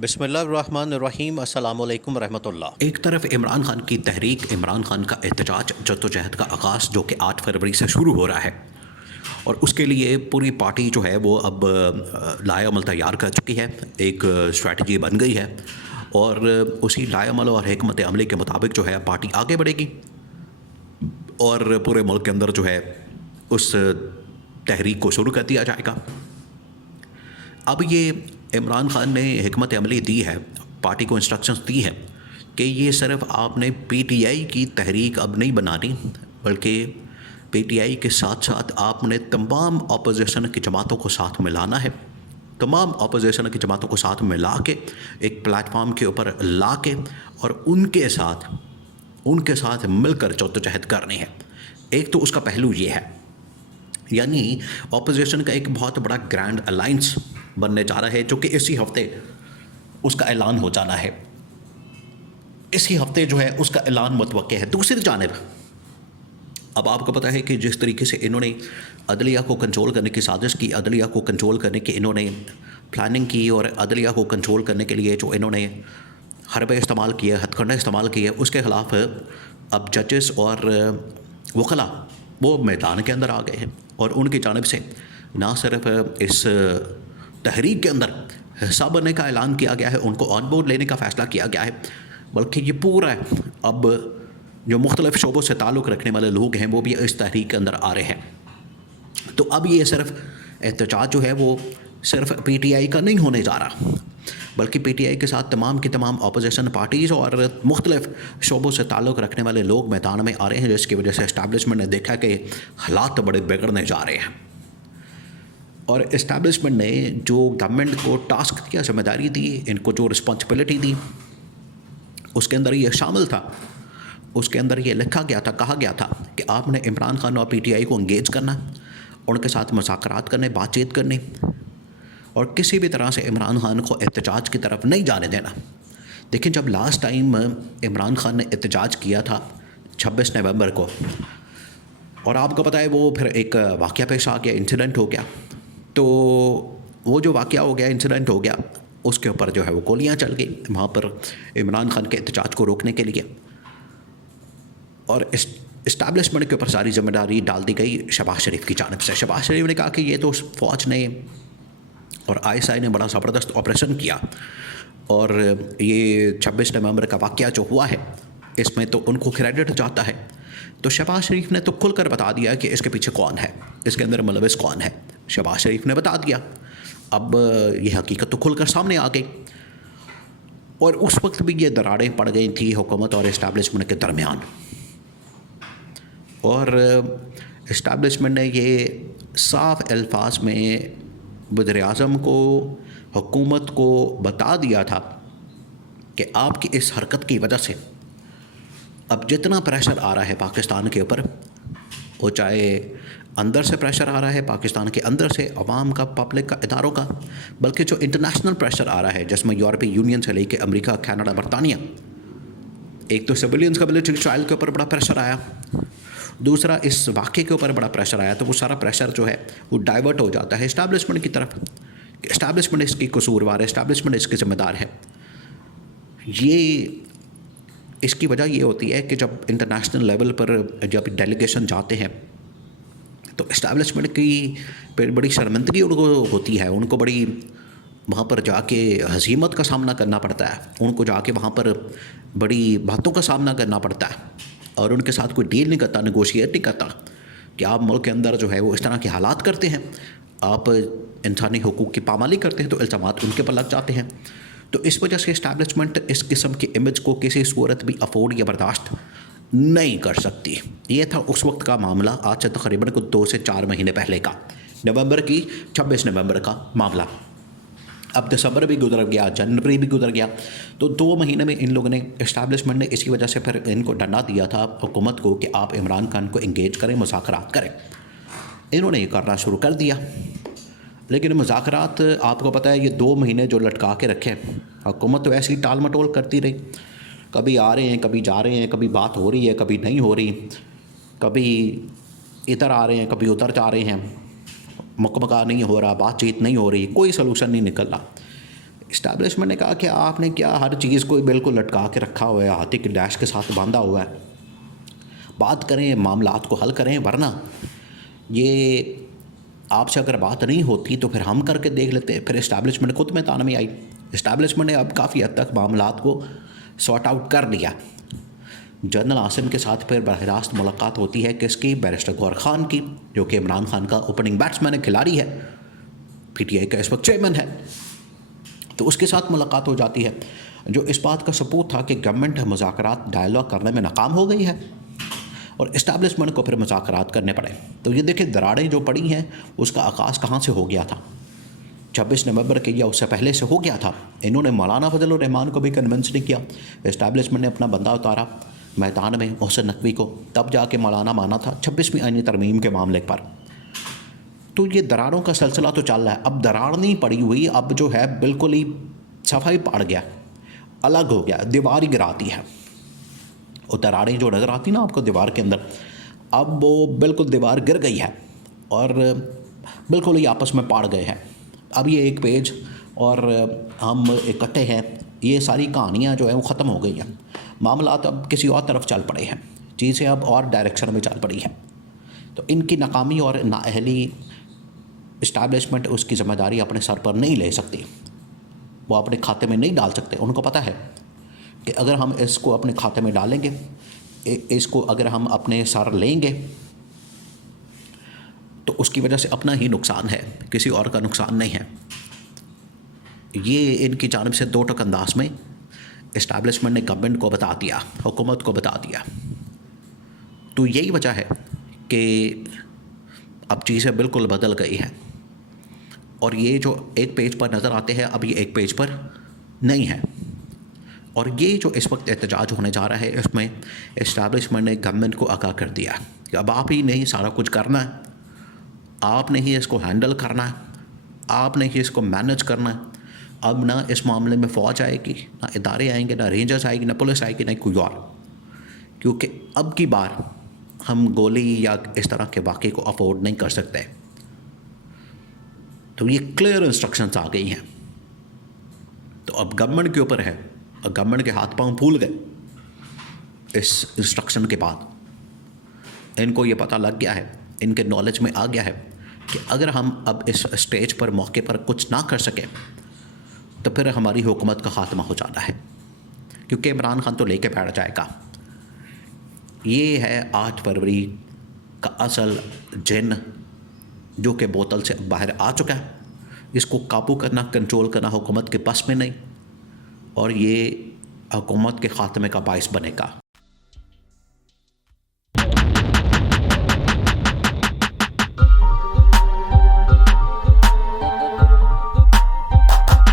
बिस्मिल्लाहिर्रहमानिर्रहीम अस्सलामु अलैकुम रहमतुल्लाह। एक तरफ इमरान खान की तहरीक, इमरान खान का एहतजाज, जद्दोजहद का आगाज़ जो कि 8 फरवरी से शुरू हो रहा है और उसके लिए पूरी पार्टी जो है वो अब लाएअमल तैयार कर चुकी है। एक स्ट्रैटेजी बन गई है और उसी लाएअमल और हिकमत अमली के मुताबिक जो है पार्टी आगे बढ़ेगी और पूरे मुल्क के अंदर जो है उस तहरीक को शुरू कर दिया जाएगा। अब ये इमरान खान ने हिकमत अमली दी है, पार्टी को इंस्ट्रक्शंस दी है कि ये सिर्फ आपने पीटीआई की तहरीक अब नहीं बनानी, बल्कि पीटीआई के साथ साथ आपने तमाम अपोजिशन की जमातों को साथ मिलाना है। तमाम अपोजिशन की जमातों को साथ मिला के एक प्लेटफॉर्म के ऊपर ला के और उनके साथ मिलकर जद्दोजहद करनी है। एक तो उसका पहलू ये है, यानी ऑपोजिशन का एक बहुत बड़ा ग्रैंड अलायंस बनने जा रहा है जो कि इसी हफ्ते उसका ऐलान हो जाना है। इसी हफ्ते जो है उसका ऐलान मुतवक्के है। दूसरी जानिब अब आपको पता है कि जिस तरीके से इन्होंने अदलिया को कंट्रोल करने की साजिश की, अदलिया को कंट्रोल करने की इन्होंने प्लानिंग की और अदलिया को कंट्रोल करने के लिए जो इन्होंने हरबे इस्तेमाल किए, हथकंडे इस्तेमाल किए, उसके ख़िलाफ़ अब जजेस और वकला वो मैदान के अंदर आ गए हैं और उनकी जानिब से ना सिर्फ इस तहरीक के अंदर हिस्सा बनने का ऐलान किया गया है, उनको ऑन बोर्ड लेने का फ़ैसला किया गया है, बल्कि ये पूरा अब जो मुख्तलिफ़ शोबों से ताल्लुक़ रखने वाले लोग हैं वो भी इस तहरीक के अंदर आ रहे हैं। तो अब ये सिर्फ एहतजाज जो है वो सिर्फ पीटीआई का नहीं होने जा रहा, बल्कि पीटीआई के साथ तमाम की तमाम अपोजिशन पार्टीज़ और मुख्तलिफ़ शोबों से ताल्लुक़ रखने वाले लोग मैदान में आ रहे हैं, जिसकी वजह से इस्टेब्लिशमेंट ने देखा कि हालात बड़े बिगड़ने जा रहे हैं। और इस्टेब्लिशमेंट ने जो गवर्नमेंट को टास्क दिया, जिम्मेदारी दी, इनको जो रिस्पॉन्सिबिलिटी दी, उसके अंदर ये शामिल था, उसके अंदर ये लिखा गया था, कहा गया था कि आपने इमरान खान और पीटीआई को इंगेज करना, उनके साथ मुज़ाकरात करने, बातचीत करनी और किसी भी तरह से इमरान खान को एहतजाज की तरफ नहीं जाने देना। देखिए, जब लास्ट टाइम इमरान खान ने एहतजाज किया था 26 नवंबर को, और आपको पता है वो फिर एक वाक़या पेश आ गया, इंसिडेंट हो गया। तो वो जो वाक़या हो गया, इंसिडेंट हो गया, उसके ऊपर जो है वो गोलियां चल गई वहाँ पर इमरान खान के एहतजाज को रोकने के लिए, और इस्टेब्लिशमेंट के ऊपर सारी जिम्मेदारी डाल दी गई शहबाज शरीफ की जानिब से। शहबाज शरीफ ने कहा कि ये तो फ़ौज ने और आईएसआई ने बड़ा ज़बरदस्त ऑपरेशन किया और ये 26 नवंबर का वाक़या जो हुआ है इसमें तो उनको क्रेडिट जाता है। तो शहबाज शरीफ ने तो खुलकर बता दिया कि इसके पीछे कौन है, इसके अंदर मुलविस कौन है। शहबाज शरीफ ने बता दिया। अब ये हकीकत तो खुलकर सामने आ गई और उस वक्त भी ये दरारें पड़ गई थी हुकूमत और इस्टेब्लिशमेंट के दरमियान, और इस्टेब्लिशमेंट ने ये साफ अल्फाज में वज़ीर-ए-आज़म को, हुकूमत को बता दिया था कि आपकी इस हरकत की वजह से अब जितना प्रेशर आ रहा है पाकिस्तान के ऊपर, वो चाहे अंदर से प्रेशर आ रहा है पाकिस्तान के अंदर से अवाम का, पब्लिक का, इदारों का, बल्कि जो इंटरनेशनल प्रेशर आ रहा है जिसमें यूरोपीय यूनियन से लेकर अमेरिका, कनाडा, बरतानिया, एक तो सिविलियंस का मिलिट्री ट्रायल के ऊपर बड़ा प्रेशर आया, दूसरा इस वाक़े के ऊपर बड़ा प्रेशर आया, तो वो सारा प्रेशर जो है वो डाइवर्ट हो जाता है इस्टेब्लिशमेंट की तरफ। इस्टेब्लिशमेंट इसकी कसूरवार है, इस्टेब्लिशमेंट इसके ज़िम्मेदार है। ये इसकी वजह ये होती है कि जब इंटरनेशनल लेवल पर जब डेलीगेशन जाते हैं तो इस्टेब्लिशमेंट की बड़ी शर्मिंदगी उनको होती है, उनको बड़ी वहाँ पर जाके हज़ीमत का सामना करना पड़ता है, उनको जाके वहाँ पर बड़ी बातों का सामना करना पड़ता है और उनके साथ कोई डील नहीं करता, नेगोशिएट नहीं करता कि आप मुल्क के अंदर जो है वो इस तरह के हालात करते हैं, आप इंसानी हुकूक की पामाली करते हैं, तो इल्ज़ामात उनके पर लग जाते हैं। तो इस वजह से इस्टेब्लिशमेंट इस किस्म की इमेज को किसी सूरत भी अफोर्ड या बर्दाश्त नहीं कर सकती। ये था उस वक्त का मामला, आज से तकरीबन को 2 से 4 महीने पहले का, नवंबर की 26 नवंबर का मामला। अब दिसंबर भी गुजर गया, जनवरी भी गुजर गया, तो 2 महीने में इन लोगों ने, इस्टेब्लिशमेंट ने इसी वजह से फिर इनको डंडा दिया था हुकूमत को कि आप इमरान खान को इंगेज करें, मुज़ाकरात करें। इन्होंने ये करना शुरू कर दिया, लेकिन मुज़ाकरात आपको पता है ये 2 महीने जो लटका के रखे, हुकूमत तो ऐसी टाल मटोल करती रही, कभी आ रहे हैं, कभी जा रहे हैं, कभी बात हो रही है, कभी नहीं हो रही, कभी इधर आ रहे हैं, कभी उधर जा रहे हैं, मुकमका नहीं हो रहा, बातचीत नहीं हो रही, कोई सलूशन नहीं निकल रहा। इस्टेब्लिशमेंट ने कहा कि आपने क्या हर चीज़ को बिल्कुल लटका के रखा हुआ है, हाथी के डैश के साथ बांधा हुआ है, बात करें मामलात को हल करें, वरना ये आपसे अगर बात नहीं होती तो फिर हम करके देख लेते। फिर इस्टेब्लिशमेंट खुद में तान में आई। इस्टेब्लिशमेंट ने अब काफ़ी हद तक मामलात को सॉर्ट आउट कर लिया। जनरल आसिम के साथ फिर बरह रास्त मुलाकात होती है किसकी, बैरिस्टर गौहर खान की, जो कि इमरान खान का ओपनिंग बैट्समैन है, खिलाड़ी है, PTI का इस वक्त चेयरमैन है। तो उसके साथ मुलाकात हो जाती है, जो इस बात का सबूत था कि गवर्नमेंट मुज़ाकरात डायलॉग करने में नाकाम हो गई है और इस्टेब्लिशमेंट को फिर मुज़ाकरात करने पड़े। तो ये देखिए दरारें जो पड़ी हैं उसका आगाज़ कहाँ से हो गया था। 26 नवंबर के या उससे पहले से हो गया था। इन्होंने मौलाना फजल उर रहमान को भी कन्विंस नहीं किया। इस्टेब्लिशमेंट ने अपना बंदा उतारा मैदान में, मोहसिन नकवी को, तब जाके मौलाना माना था 26वीं आईनी तरमीम के मामले पर। तो ये दरारों का सिलसिला तो चल रहा है। अब दरार नहीं पड़ी हुई, अब जो है बिल्कुल ही सफाई पड़ गया, अलग हो गया, दीवार ही गिराती है। और दरारें जो नज़र आती ना आपको दीवार के अंदर, अब वो बिल्कुल दीवार गिर गई है और बिल्कुल ही आपस में पाड़ गए हैं। अब ये एक पेज और हम इकट्ठे हैं, ये सारी कहानियाँ जो है वो ख़त्म हो गई हैं। मामलात अब किसी और तरफ चल पड़े हैं, चीज़ें अब और डायरेक्शन में चल पड़ी हैं। तो इनकी नाकामी और नाअहली इस्टेब्लिशमेंट उसकी ज़िम्मेदारी अपने सर पर नहीं ले सकती, वो अपने खाते में नहीं डाल सकते। उनको पता है कि अगर हम इसको अपने खाते में डालेंगे, इसको अगर हम अपने सर लेंगे तो उसकी वजह से अपना ही नुकसान है, किसी और का नुकसान नहीं है। ये इनकी जानिब से दो टक अंदाज में इस्टेब्लिशमेंट ने गवर्नमेंट को बता दिया, हुकूमत को बता दिया। तो यही वजह है कि अब चीज़ें बिल्कुल बदल गई हैं और ये जो एक पेज पर नज़र आते हैं अब ये एक पेज पर नहीं है। और ये जो इस वक्त एहतजाज होने जा रहा है इसमें इस्टेब्लिशमेंट ने गवर्नमेंट को आगाह कर दिया कि अब आप ही नहीं सारा कुछ करना है, आपने ही इसको हैंडल करना है, आपने ही इसको मैनेज करना है। अब ना इस मामले में फ़ौज आएगी, ना इदारे आएंगे, ना रेंजर्स आएगी, ना पुलिस आएगी, ना कोई और, क्योंकि अब की बार हम गोली या इस तरह के वाक़े को अफोर्ड नहीं कर सकते। तो ये क्लियर इंस्ट्रक्शंस आ गई हैं। तो अब गवर्नमेंट के ऊपर है, और गवर्नमेंट के हाथ पांव फूल गए इस इंस्ट्रक्शन के बाद। इनको ये पता लग गया है, इनके नॉलेज में आ गया है कि अगर हम अब इस स्टेज पर मौके पर कुछ ना कर सकें तो फिर हमारी हुकूमत का ख़ात्मा हो जाना है, क्योंकि इमरान खान तो लेके बैठ जाएगा। ये है 8 फरवरी का असल जिन, जो कि बोतल से बाहर आ चुका है। इसको काबू करना, कंट्रोल करना हुकूमत के बस में नहीं, और ये हुकूमत के ख़ात्मे का बाइस बनेगा।